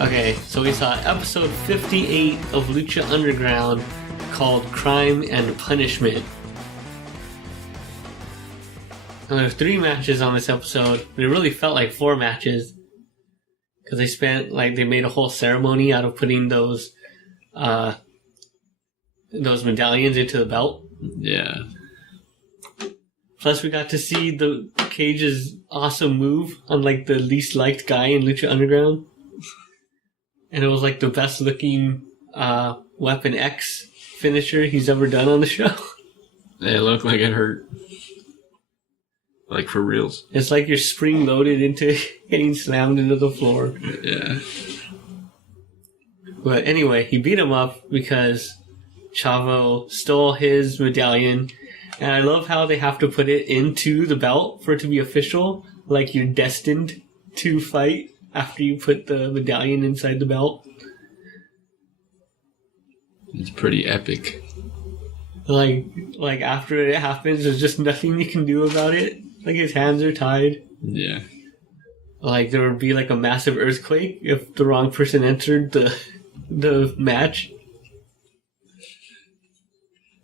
Okay, so we saw episode 58 of Lucha Underground called Crime and Punishment. And there's 3 matches on this episode. It really felt like 4 matches. Because they made a whole ceremony out of putting those medallions into the belt. Yeah. Plus we got to see the Cage's awesome move on like the least liked guy in Lucha Underground. And it was like the best looking Weapon X finisher he's ever done on the show. It looked like it hurt. Like for reals. It's like you're spring loaded into getting slammed into the floor. Yeah. But anyway, he beat him up because Chavo stole his medallion. And I love how they have to put it into the belt for it to be official. Like you're destined to fight after you put the medallion inside the belt. It's pretty epic. Like after it happens, there's just nothing you can do about it. Like his hands are tied. Yeah. Like there would be like a massive earthquake if the wrong person entered the match.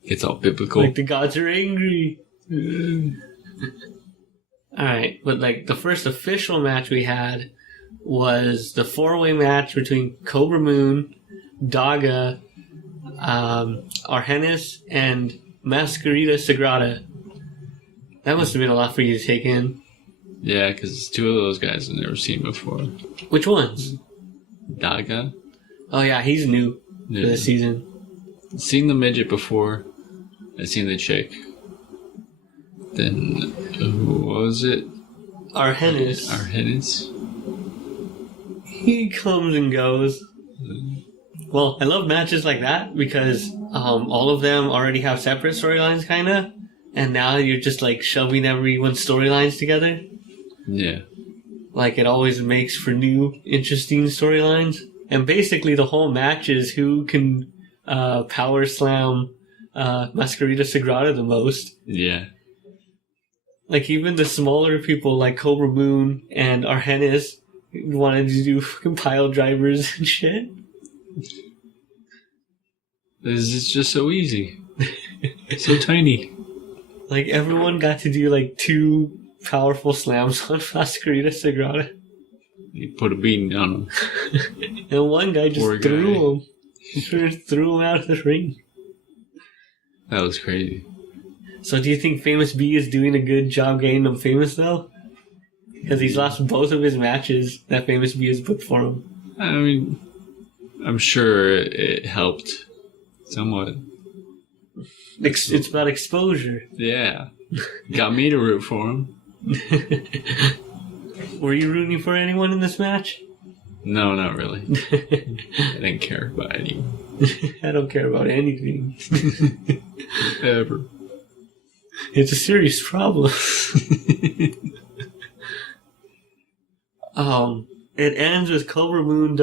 It's all biblical. Like the gods are angry. Alright, but like the first official match we had was the 4-way match between Cobra Moon, Daga, Argenis, and Mascarita Sagrada. That must have been a lot for you to take in. Yeah, because 2 of those guys I've never seen before. Which ones? Daga. Oh yeah, he's new for this season. I've seen the midget before. I've seen the chick. Then, what was it? Argenis. Argenis. He comes and goes. Well, I love matches like that because all of them already have separate storylines, kind of. And now you're just like shoving everyone's storylines together. Yeah. Like it always makes for new, interesting storylines. And basically the whole match is who can power slam Mascarita Sagrada the most. Yeah. Like even the smaller people like Cobra Moon and Argenis wanted to do fucking pile drivers and shit. This is just so easy. So tiny. Like everyone got to do like 2 powerful slams on Mascarita Sagrada. You put a beating on him. And one guy just threw him. He threw him out of the ring. That was crazy. So do you think Famous B is doing a good job getting him famous though? Because he's lost both of his matches that Famous B has booked for him. I mean, I'm sure it helped somewhat. It's about exposure. Yeah. Got me to root for him. Were you rooting for anyone in this match? No, not really. I didn't care about anyone. I don't care about anything. Ever. It's a serious problem. It ends with Cobra Moon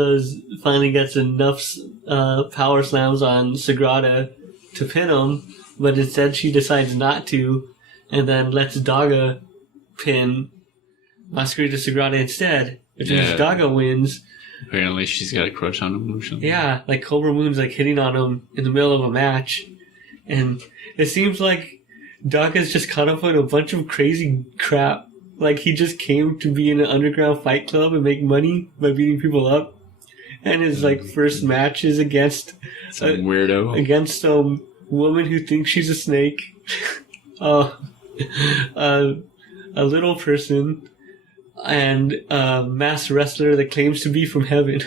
finally gets enough power slams on Sagrada to pin him, but instead she decides not to, and then lets Daga pin Mascarita Sagrada instead, which means Daga wins. Apparently she's got a crush on him or something. Yeah, like Cobra Moon's like hitting on him in the middle of a match, and it seems like Daga's just caught up in a bunch of crazy crap. Like he just came to be in an underground fight club and make money by beating people up, and his like first match is against some weirdo, against a woman who thinks she's a snake, a little person, and a masked wrestler that claims to be from heaven.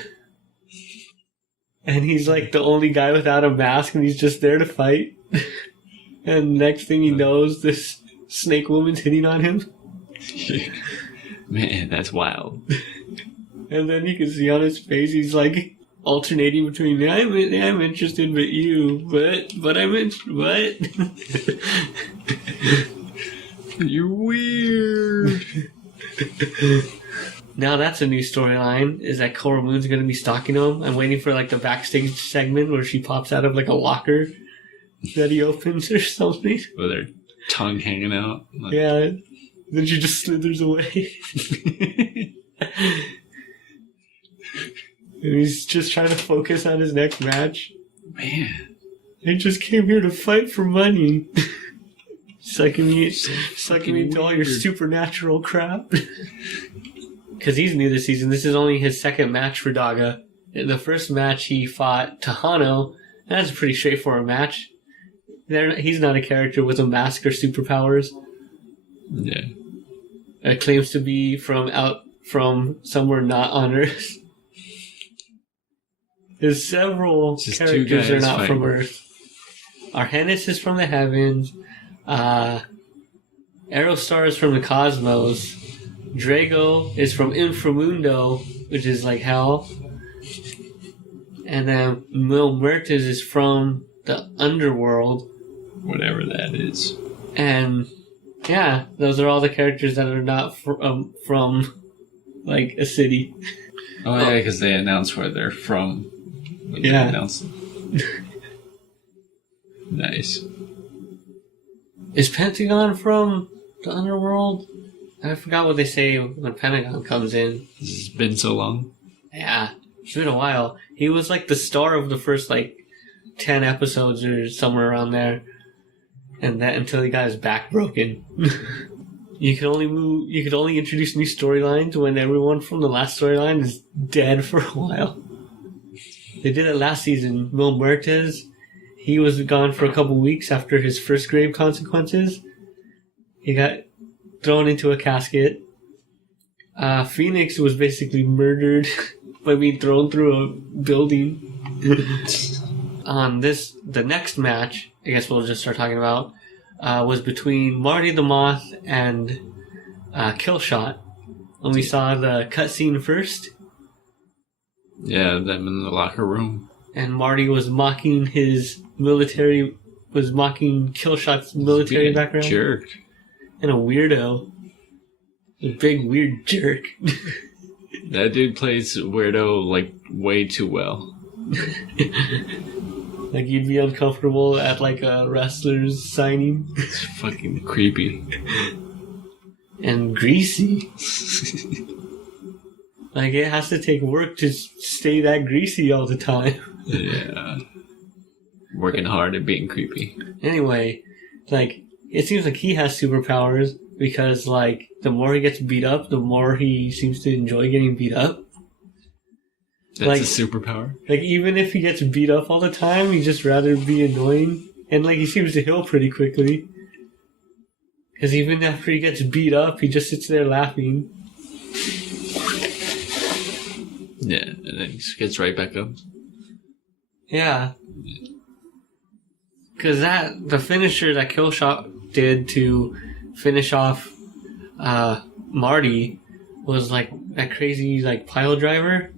And he's like the only guy without a mask, and he's just there to fight. And next thing he knows, this snake woman's hitting on him. Man, that's wild. And then you can see on his face, he's like alternating between I'm interested, but you, but I'm what? You're weird. Now that's a new storyline, is that Cobra Moon's going to be stalking him. I'm waiting for like the backstage segment where she pops out of like a locker that he opens or something. With her tongue hanging out. Like... Yeah. Then she just slithers away. He's just trying to focus on his next match. Man. I just came here to fight for money. Sucking me into all your supernatural crap. Because he's new this season. This is only his second match for Daga. In the first match, he fought Tahano. That's a pretty straightforward match. He's not a character with a mask or superpowers. Yeah. It claims to be from somewhere not on Earth. There's several characters that are not from Earth. Arhenis is from the heavens. Aerostar is from the cosmos. Drago is from Inframundo, which is like hell. And then Mil Muertes is from the underworld. Whatever that is. And yeah, those are all the characters that are not from like a city. Oh yeah, because they announce where they're from. When yeah. They announce them. Nice. Is Pentagon from the underworld? I forgot what they say when Pentagon comes in. It's been so long. Yeah, it's been a while. He was like the star of the first like 10 episodes or somewhere around there. And that until he got his back broken. You could only introduce new storylines when everyone from the last storyline is dead for a while. They did it last season. Mil Muertes, he was gone for a couple weeks after his first grave consequences. He got thrown into a casket. Phoenix was basically murdered by being thrown through a building. The next match, I guess we'll just start talking about, was between Marty the Moth and Killshot. And we saw the cutscene first. Yeah, them in the locker room. And Marty was mocking Killshot's military background. Jerk. And a weirdo. A big weird jerk. That dude plays weirdo like way too well. Like you'd be uncomfortable at like a wrestler's signing. It's fucking creepy. And greasy. Like it has to take work to stay that greasy all the time. Yeah. Working hard at being creepy. Anyway, like it seems like he has superpowers because like the more he gets beat up, the more he seems to enjoy getting beat up. That's like, a superpower. Like even if he gets beat up all the time, he'd just rather be annoying. And like he seems to heal pretty quickly. Because even after he gets beat up, he just sits there laughing. Yeah, and then he just gets right back up. Yeah. Because the finisher that Killshot did to finish off Marty was like that crazy like pile driver.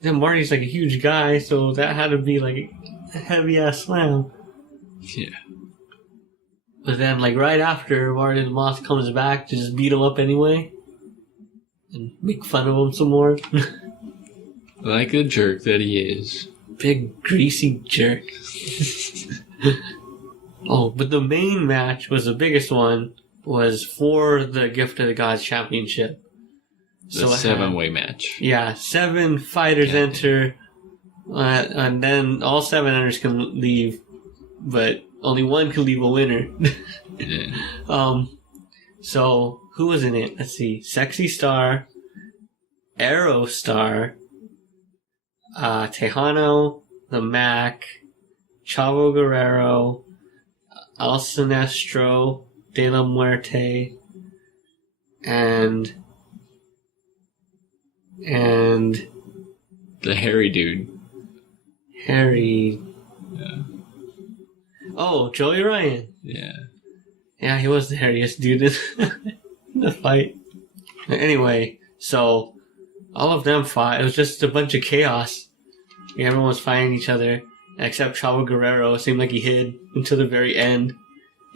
Then Marty's like a huge guy, so that had to be like a heavy ass slam. Yeah. But then like right after, Marty the Moth comes back to just beat him up anyway. And make fun of him some more. Like a jerk that he is. Big greasy jerk. Oh, but the main match was the biggest one, was for the Gift of the Gods Championship. The 7-way match. Yeah, 7 fighters enter, and then all 7 enters can leave, but only one can leave a winner. Yeah. So, who was in it? Let's see. Sexy Star, Aerostar, Tejano, the Mac, Chavo Guerrero, El Sinestro, De La Muerte, and the hairy dude. Harry. Yeah. Oh, Joey Ryan. Yeah. Yeah, he was the hairiest dude in the fight. Anyway, so all of them fought. It was just a bunch of chaos. Everyone was fighting each other, except Chavo Guerrero. It seemed like he hid until the very end.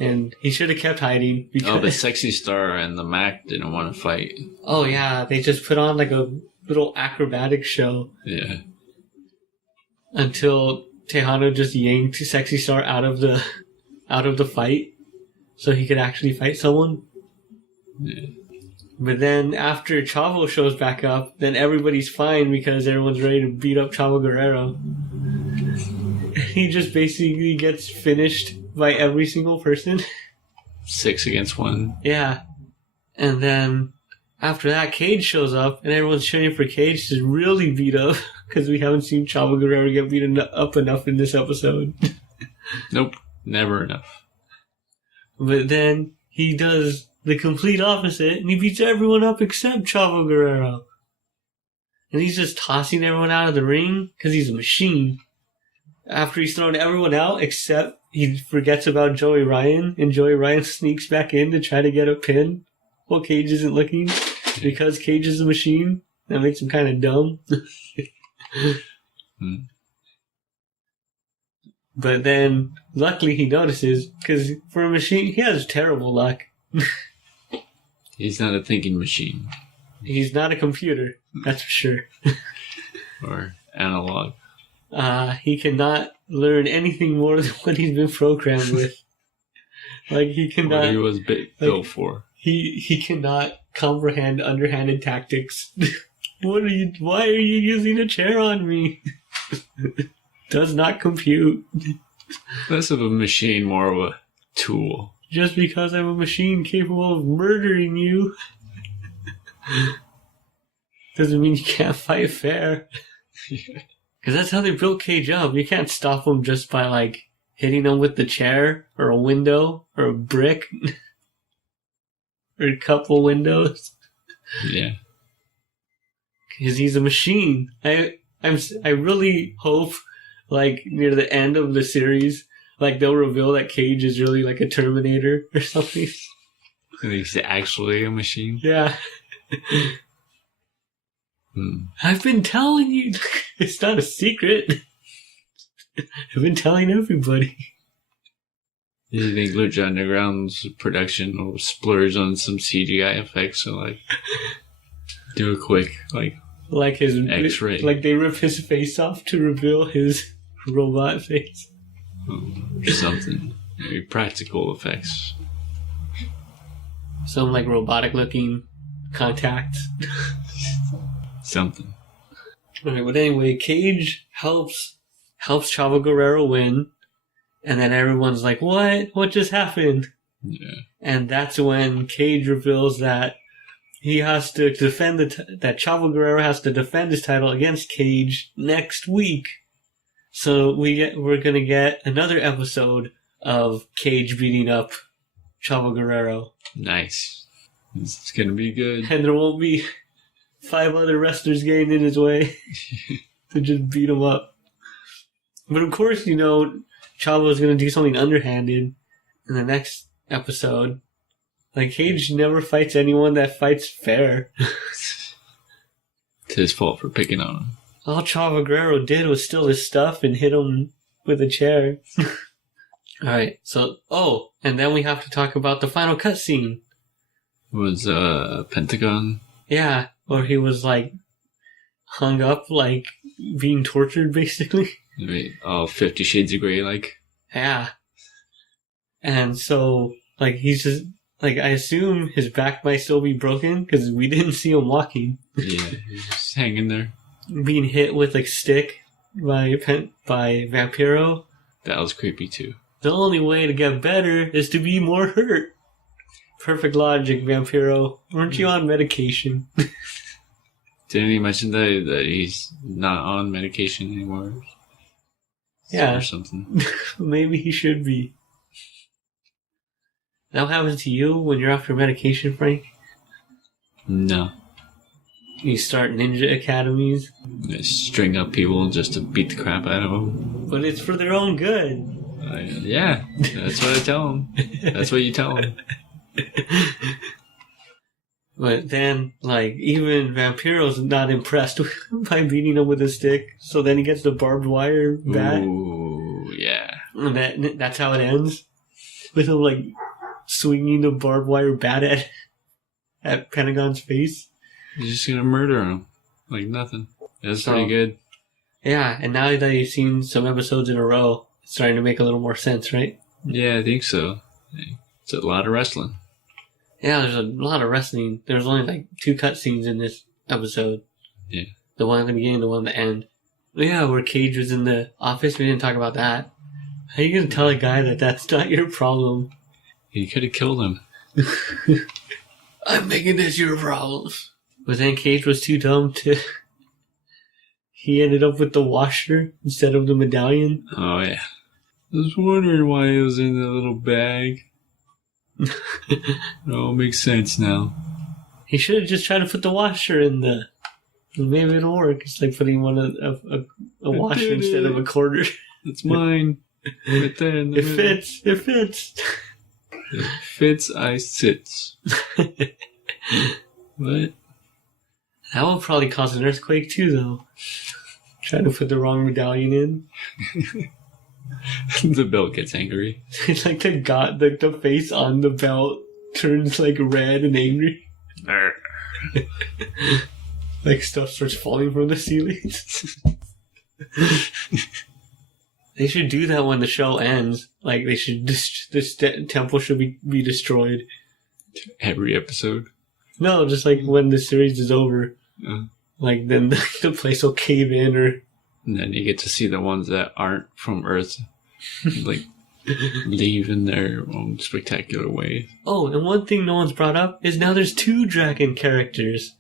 And he should have kept hiding. Oh, but Sexy Star and the Mac didn't want to fight. Oh, yeah. They just put on like a little acrobatic show. Yeah. Until Tejano just yanked Sexy Star out of the fight so he could actually fight someone. Yeah. But then after Chavo shows back up, then everybody's fine because everyone's ready to beat up Chavo Guerrero. He just basically gets finished by every single person. 6 against 1. Yeah. And then after that, Cage shows up, and everyone's cheering for Cage to really beat up because we haven't seen Chavo Guerrero get beaten up enough in this episode. Nope, never enough. But then he does the complete opposite, and he beats everyone up except Chavo Guerrero. And he's just tossing everyone out of the ring because he's a machine. After he's thrown everyone out, except he forgets about Joey Ryan, and Joey Ryan sneaks back in to try to get a pin while Cage isn't looking because Cage is a machine. That makes him kind of dumb. But then, luckily, he notices because for a machine, he has terrible luck. He's not a thinking machine. He's not a computer, that's for sure. Or analog. He cannot learn anything more than what he's been programmed with. Like, he cannot... What he was built for. He cannot comprehend underhanded tactics. Why are you using a chair on me? Does not compute. Less of a machine, more of a tool. Just because I'm a machine capable of murdering you doesn't mean you can't fight fair. Because that's how they built Cage up. You can't stop him just by, like, hitting him with the chair, or a window, or a brick, or a couple windows. Yeah. Because he's a machine. I really hope, like, near the end of the series, like, they'll reveal that Cage is really like a Terminator or something. He's actually a machine? Yeah. I've been telling you. It's not a secret. I've been telling everybody. Do you think Lucha Underground's production will splurge on some CGI effects and, like, do a quick, like his X-ray? Like, they rip his face off to reveal his robot face. Or something. Maybe practical effects. Some, like, robotic-looking contacts. Something. Alright, but anyway, Cage helps Chavo Guerrero win, and then everyone's like, what just happened? Yeah. And that's when Cage reveals that he has to defend that Chavo Guerrero has to defend his title against Cage next week. So we're gonna get another episode of Cage beating up Chavo Guerrero. Nice. It's gonna be good. And there won't be 5 other wrestlers getting in his way to just beat him up. But of course, Chavo's gonna do something underhanded in the next episode. Like, Cage never fights anyone that fights fair. It's his fault for picking on him. All Chavo Guerrero did was steal his stuff and hit him with a chair. Alright, and then we have to talk about the final cutscene. Was Pentagon? Yeah, where he was, like, hung up, like, being tortured, basically. Wait, 50 Shades of Grey, like? Yeah. And so, like, he's just, like, I assume his back might still be broken, because we didn't see him walking. Yeah, he's just hanging there. Being hit with a stick by Vampiro. That was creepy, too. The only way to get better is to be more hurt. Perfect logic, Vampiro. Weren't you on medication? Didn't he mention that he's not on medication anymore? Yeah. Or something. Maybe he should be. That happens to you when you're off your medication, Frank? No. You start ninja academies? String up people just to beat the crap out of them. But it's for their own good. Yeah, that's what I tell them. That's what you tell them. But then, like, even Vampiro's not impressed by beating him with a stick, so then he gets the barbed wire bat. Ooh, yeah. And that's how it ends? With him, like, swinging the barbed wire bat at Pentagon's face. He's just gonna murder him. Like nothing. That's pretty good. Yeah, and now that you've seen some episodes in a row, it's starting to make a little more sense, right? Yeah, I think so. It's a lot of wrestling. Yeah, there's a lot of wrestling. There's only like 2 cutscenes in this episode. Yeah. The one at the beginning, the one at the end. Yeah, where Cage was in the office. We didn't talk about that. How are you going to tell a guy that that's not your problem? You could have killed him. I'm making this your problem. But then Cage was too dumb to... He ended up with the washer instead of the medallion. Oh, yeah. I was wondering why it was in the little bag. It all makes sense now. He should have just tried to put the washer in the... Maybe it'll work. It's like putting a washer instead of a quarter. It's mine. Right there in the middle. Fits. It fits. It fits, I sits. What? That will probably cause an earthquake too, though. Trying to put the wrong medallion in. The belt gets angry. It's like the face on the belt turns like red and angry. Like stuff starts falling from the ceiling. They should do that when the show ends. Like they should. This temple should be destroyed. Every episode. No, just like when the series is over. Like then the place will cave in, or. And then you get to see the ones that aren't from Earth, like leave in their own spectacular way. Oh, and one thing no one's brought up is now there's 2 dragon characters.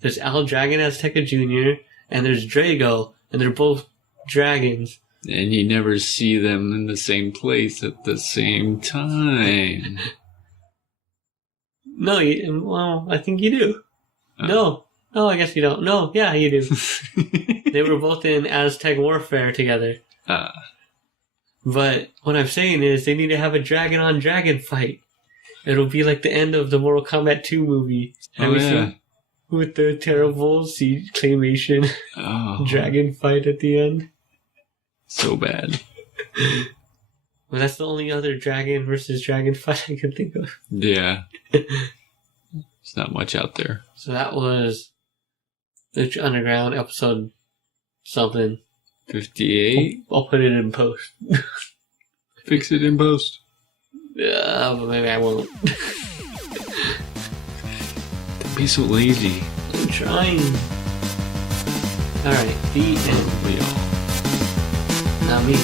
There's Al Dragon Azteca Jr. and there's Drago, and they're both dragons. And you never see them in the same place at the same time. No, well, I think you do. No, I guess you don't. No, yeah, you do. They were both in Aztec warfare together. But what I'm saying is they need to have a dragon-on-dragon fight. It'll be like the end of the Mortal Kombat 2 movie. Have you seen? With the terrible claymation dragon fight at the end. So bad. Well, that's the only other dragon versus dragon fight I can think of. Yeah. There's not much out there. So that was Lucha Underground episode something. 58? I'll put it in post. Fix it in post. Yeah, but maybe I won't. Don't be so lazy. I'm trying. Alright, the end. We all. Not me.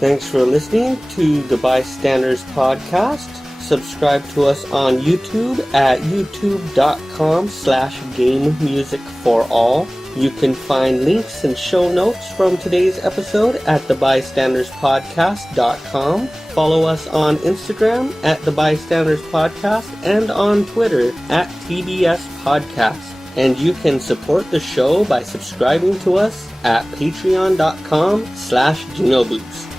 Thanks for listening to the Bystanders podcast. Subscribe to us on YouTube at youtube.com/gamemusicforall. You can find links and show notes from today's episode at thebystanderspodcast.com. Follow us on Instagram at The Bystanders Podcast and on Twitter at TBS Podcast. And you can support the show by subscribing to us at patreon.com/GenoBoost.